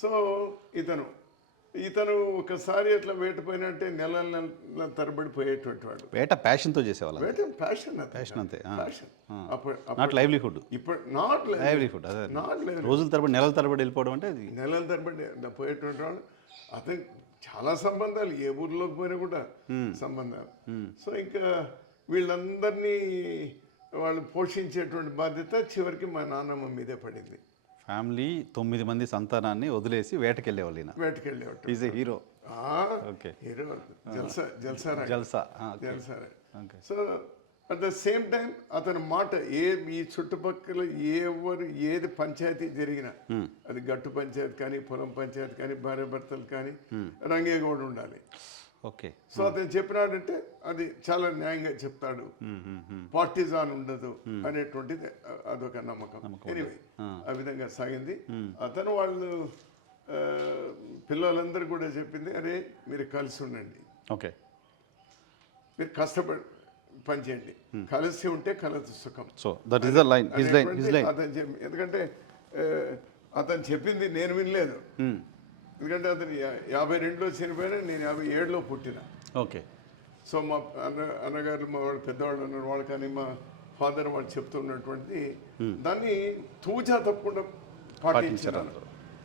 So ఇతను ఒకసారి అట్లా వేటపోయినంటే నెల తరబడి పోయేటువంటి వాడు. వేట ప్యాషన్తో చేసేవాళ్ళు. వేట ప్యాషన్ అంతే. ప్యాషన్. Not livelihood. ఇప్పుడు నాట్ లైవ్లీహుడ్. అదే నాట్ రోజుల తరబడి నెలల తరబడి వెళ్ళిపోవడం అంటే అది నెలల తరబడి పోయేటువంటి వాడు. అతను చాలా సంబంధాలు, ఏ ఊర్లోకి పోయినా కూడా సంబంధాలు. సో ఇంకా వీళ్ళందరినీ వాళ్ళు పోషించేటువంటి బాధ్యత చివరికి మా నాన్నమ్మ మీదే పడింది. ఫ్యామిలీ 9 మంది సంతానాన్ని వదిలేసి వేటకెళ్ళేవాళ్ళు. వేటకెళ్ళేవాడు. Is a hero. Okay, hero. జల్సారా. జల్సా. So at the same time అతని మాట ఈ చుట్టుపక్కల ఎవరు ఏది పంచాయతీ జరిగినా, అది గట్టు పంచాయతీ కానీ, పొలం పంచాయతీ కానీ, భార్య భర్తలు కానీ, రంగే కూడా ఉండాలి. ఓకే. సో అతను చెప్పినాడంటే అది చాలా న్యాయంగా చెప్తాడు, పార్టీజాన్ ఉండదు అనేటువంటిది అదొక నమ్మకం. ఎనీవే ఆ విధంగా సాగింది. అతను వాళ్ళు పిల్లలందరూ కూడా చెప్పింది, అరే మీరు కలిసి ఉండండి, ఓకే, మీరు కష్టపడి పనిచేయండి, కలిసి ఉంటే కలదు సుఖం. So that is the line. ఎందుకంటే అతను చెప్పింది నేను వినలేదు. ఎందుకంటే అతను 52లో చనిపోయినా, నేను 57లో పుట్టిన. ఓకే. సో మా అన్నగారు, మా వాళ్ళు పెద్దవాళ్ళు ఉన్నారు, వాళ్ళు కానీ మా ఫాదర్ వాళ్ళు చెప్తున్నటువంటి దాన్ని తూచా తప్పకుండా పాటించారు.